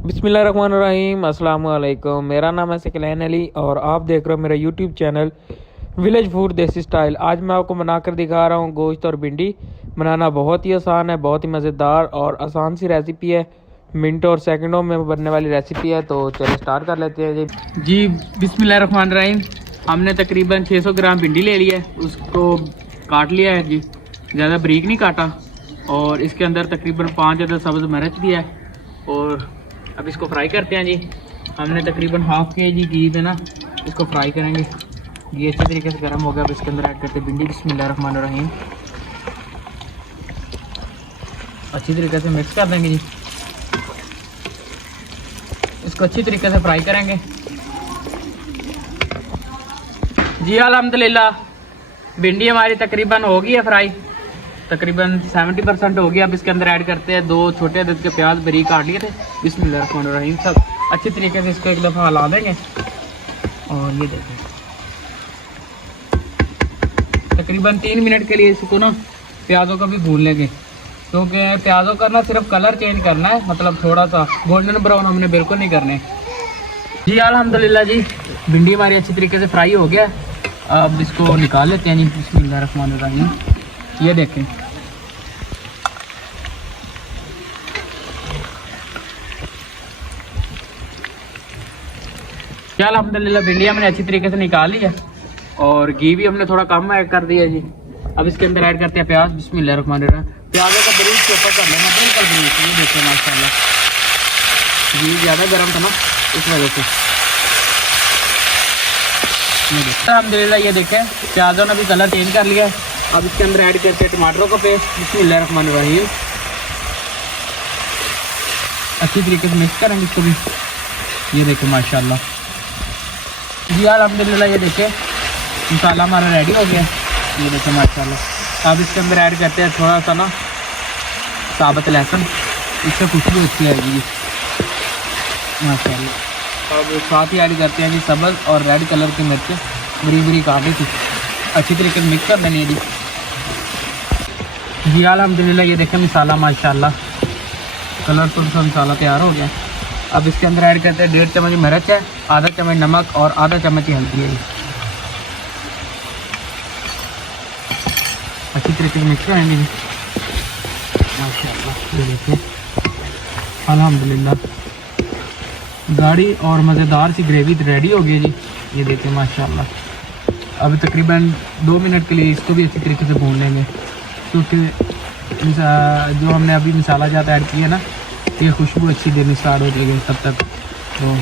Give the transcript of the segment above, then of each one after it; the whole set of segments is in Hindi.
बिस्मिल्लाहिर्रहमानिर्रहीम, अस्सलाम वालेकुम। मेरा नाम है सकलैन अली और आप देख रहे हो मेरा यूट्यूब चैनल विलेज फूड देसी स्टाइल। आज मैं आपको बनाकर दिखा रहा हूँ गोश्त और भिंडी। बनाना बहुत ही आसान है, बहुत ही मज़ेदार और आसान सी रेसिपी है। मिनटों और सेकंडों में बनने वाली रेसिपी है। तो चलिए स्टार्ट कर लेते हैं जी। बिस्मिल्लाहिर्रहमानिर्रहीम। हमने तकरीबन 600 ग्राम भिंडी ले लिया है, उसको काट लिया है जी, ज़्यादा बारीक नहीं काटा। और इसके अंदर तकरीबन 5 अदद सब्ज़ मिर्च दिया है और अब इसको फ्राई करते हैं जी। हमने तकरीबन हाफ kg घी है ना, इसको फ्राई करेंगे। घी अच्छी तरीके से गर्म हो गया। अब इसके अंदर ऐड करते हैं भिंडी। बिस्मिल्लाहिर्रहमानिर्रहीम। अच्छी तरीके से मिक्स कर देंगे जी। इसको अच्छी तरीके से फ्राई करेंगे जी। अल्हम्दुलिल्लाह भिंडी हमारी तकरीबन हो गई है फ्राई, तकरीबन 70% हो गया। अब इसके अंदर ऐड करते हैं 2 छोटे अदद के प्याज बारीक काट लिए थे। बिस्मिल्लाहिर्रहमानिर्रहीम। सब अच्छी तरीके से इसको एक दफ़ा हिला देंगे और ये देखें तकरीबन 3 मिनट के लिए इसको ना प्याज़ों को भी भून लेंगे, क्योंकि प्याज़ों का ना सिर्फ कलर चेंज करना है, मतलब थोड़ा सा गोल्डन ब्राउन हमने बिल्कुल नहीं करने जी। अल्हम्दुलिल्लाह जी भिंडी हमारी अच्छी तरीके से फ्राई हो गया। अब इसको निकाल लेते हैं जी। बिस्मिल्लाहिर्रहमानिर्रहीम। ये देखें क्या अल्हम्दुलिल्लाह भिंडी हमने अच्छी तरीके से निकाल लिया और घी भी हमने थोड़ा कम ऐड कर दिया जी। अब इसके अंदर ऐड करते हैं प्याज। बिस्मिल्लाहिर्रहमानिर्रहीम। प्याजों का ब्रीक चॉपर कर लेना, बिल्कुल ब्रीक। ये देखिए माशाल्लाह घी ज़्यादा गर्म था ना, इस वजह से। अल्हम्दुलिल्लाह ये देखें प्याजों ने भी कलर चेंज कर लिया। अब इसके अंदर ऐड करते हैं टमाटरों का पेस्ट। बिस्मिल्लाहिर्रहमानिर्रहीम। अच्छी तरीके से मिक्स करेंगे इसको भी। ये देखें माशाल्लाह जी। अल्हम्दुलिल्लाह ये देखें मसाला हमारा रेडी हो गया। ये देखें माशाल्लाह। अब इसके अंदर ऐड करते हैं थोड़ा सा ना साबुत लहसुन, इससे खुशबू अच्छी आएगी माशाल्लाह। अब साथ ही ऐड करते हैं जी सब्ज़ और रेड कलर की मिर्च बड़ी बड़ी काटी थी, अच्छी तरीके से मिक्स कर देनी है जी। जी अल्हम्दुलिल्लाह ये देखें मसाला माशाल्लाह कलरफुल सा मसाला तैयार हो गया। अब इसके अंदर ऐड करते हैं 1.5 चम्मच मिर्च है, आधा चम्मच नमक और आधा चम्मच ही हल्दी है। अच्छी तरीके से मिक्स करेंगे जी माशाल्लाह। ये देखिए अल्हम्दुलिल्लाह गाढ़ी और मज़ेदार सी ग्रेवी रेडी हो गई जी। ये देखिए माशाल्लाह। अब तकरीबन 2 मिनट के लिए इसको भी अच्छी तरीके से भून लेंगे, क्योंकि जो हमने अभी मसाला ज़्यादा ऐड किया ना, ये खुशबू अच्छी देनी स्टार्ट हो जाएगी तब तक। तो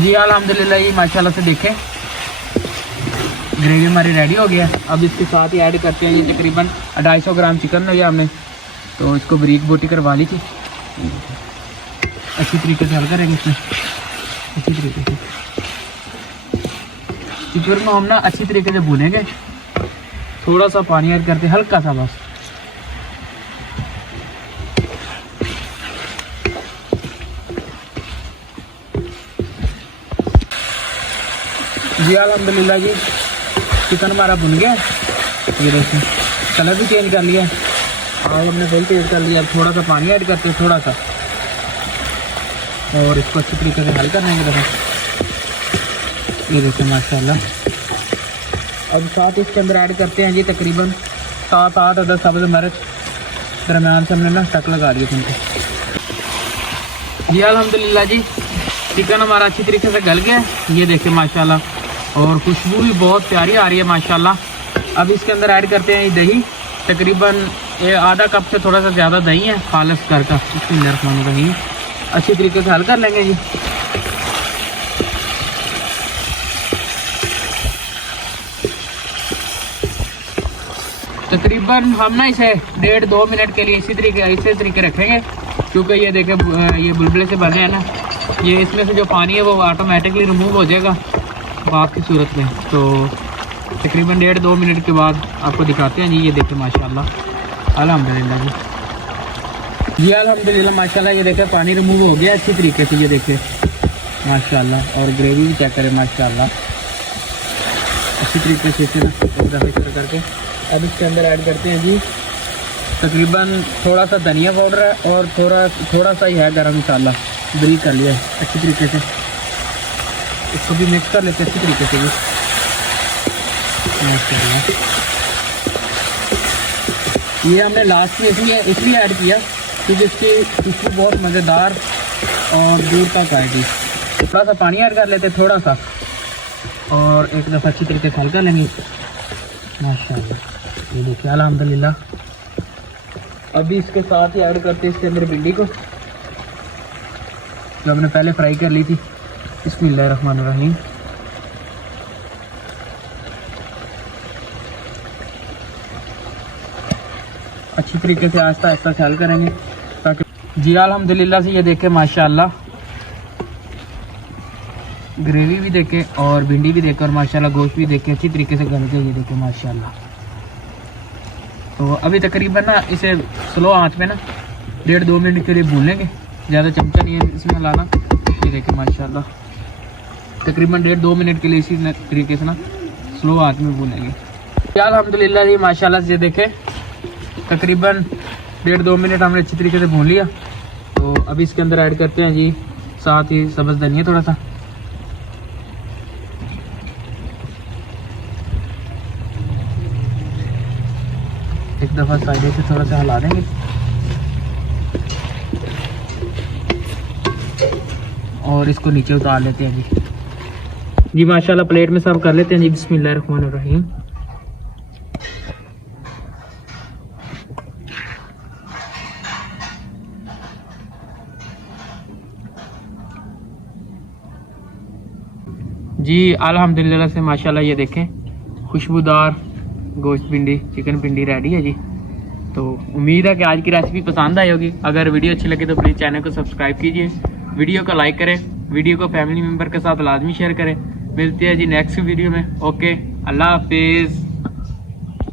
जी अल्हम्दुलिल्लाह ये माशाल्लाह से देखें ग्रेवी हमारी रेडी हो गया। अब इसके साथ ही ऐड करते हैं ये तकरीबन 250 ग्राम चिकन लिया हमने, तो इसको बारीक बोटी करवा ली थी। अच्छी तरीके से हल करेंगे इसमें। अच्छी तरीके से चिकन को हम ना अच्छी तरीके से भूनेंगे। थोड़ा सा पानी ऐड करते हल्का सा बस। जी अल्हम्दुलिल्लाह जी चिकन हमारा भुन गया। ये देखिए कलर भी चेंज कर लिया और हमने फुल चेंज कर लिया। अब थोड़ा सा पानी ऐड करते हैं थोड़ा सा, और इसको अच्छी तरीके से हल कर देंगे देखो। ये देखिए माशाल्लाह। अब साथ इसके अंदर ऐड करते हैं जी तकरीबन 7-8 अदद सब्ज़ मिर्च, दरमियान से हमने ना टक लगा दिया उनको जी। अल्हम्दुलिल्लाह जी चिकन हमारा अच्छी तरीके से गल गया। ये देखिए माशाल्लाह और खुशबू भी बहुत प्यारी आ रही है माशाल्लाह। अब इसके अंदर ऐड करते हैं दही, तकरीबन आधा कप से थोड़ा सा ज़्यादा दही है खालिस घर का। बिस्मिल्लाहिर्रहमानिर्रहीम। अच्छी तरीके से हल कर लेंगे जी। तकरीबन हम ना इसे 1.5-2 मिनट के लिए इसी तरीके रखेंगे, क्योंकि ये देखें ये बुलबुले से बने हैं ना, ये इसमें से जो पानी है वो ऑटोमेटिकली रिमूव हो जाएगा भाप की सूरत में। तो तकरीबन 1.5-2 मिनट के बाद आपको दिखाते हैं जी। ये देखें माशाल्लाह अल्हम्दुलिल्लाह जी अल्हम्दुलिल्लाह माशाल्लाह। ये देखें पानी रिमूव हो गया अच्छी तरीके से। ये देखें माशाल्लाह और ग्रेवी भी चेक करें माशाल्लाह अच्छी तरीके से इसे करके। अब इसके अंदर ऐड करते हैं जी तकरीबन थोड़ा सा धनिया पाउडर है और थोड़ा सा ही है गरम मसाला, ब्रीक कर लिया है अच्छी तरीके से। इसको भी मिक्स कर लेते हैं अच्छी तरीके से भी। ये हमने लास्ट में इसलिए ऐड किया क्योंकि इसकी खुशबू बहुत मज़ेदार और दूर तक आएगी। थोड़ा सा पानी ऐड कर लेते हैं थोड़ा सा, और एक दफ़ा अच्छी तरीके से हल्का लेंगे। माशाल्लाह, ये देखिए अल्हम्दुलिल्लाह। अभी इसके साथ ही ऐड करते हैं इसके अंदर भिंडी को जो हमने पहले फ्राई कर ली थी। बिस्मिल्लाहिर्रहमानिर्रहीम। अच्छी तरीके से आहिस्ता आहिस्ता ख्याल करेंगे ताकि जी अल्हम्दुलिल्लाह से ये देखें माशाल्लाह ग्रेवी भी देखें और भिंडी भी देखें और माशाल्लाह गोश्त भी देखें अच्छी तरीके से गल के, ये देखें माशाल्लाह। तो अभी तकरीबन ना इसे स्लो आंच में ना 1.5-2 मिनट के लिए भून लेंगे, ज़्यादा चमचा नहीं है इसमें लाना। ये देखें माशाल्लाह तकरीबन 1.5-2 मिनट के लिए इसी तरीके से ना स्लो आंच में भूनेंगे। अल्हम्दुलिल्लाह जी माशाल्लाह से देखें तकरीबन 1.5-2 मिनट हमने अच्छी तरीके से भून लिया। तो अभी इसके अंदर ऐड करते हैं जी साथ ही सब्ज़ धनिया थोड़ा सा। एक दफ़ा साइड से थोड़ा सा हिला देंगे और इसको नीचे उतार लेते हैं जी माशाल्लाह। प्लेट में सर्व कर लेते हैं जी। बिस्मिल्लाहिर्रहमानिर्रहीम। जी अल्हम्दुलिल्लाह से माशाल्लाह ये देखें खुशबूदार गोश्त भिंडी चिकन भिंडी रेडी है जी। तो उम्मीद है कि आज की रेसिपी पसंद आई होगी। अगर वीडियो अच्छी लगे तो प्लीज़ चैनल को सब्सक्राइब कीजिए, वीडियो को लाइक करें, वीडियो को फैमिली मेम्बर के साथ लाजमी शेयर करें। मिलते हैं जी नेक्स्ट वीडियो में। ओके, अल्लाह हाफिज़।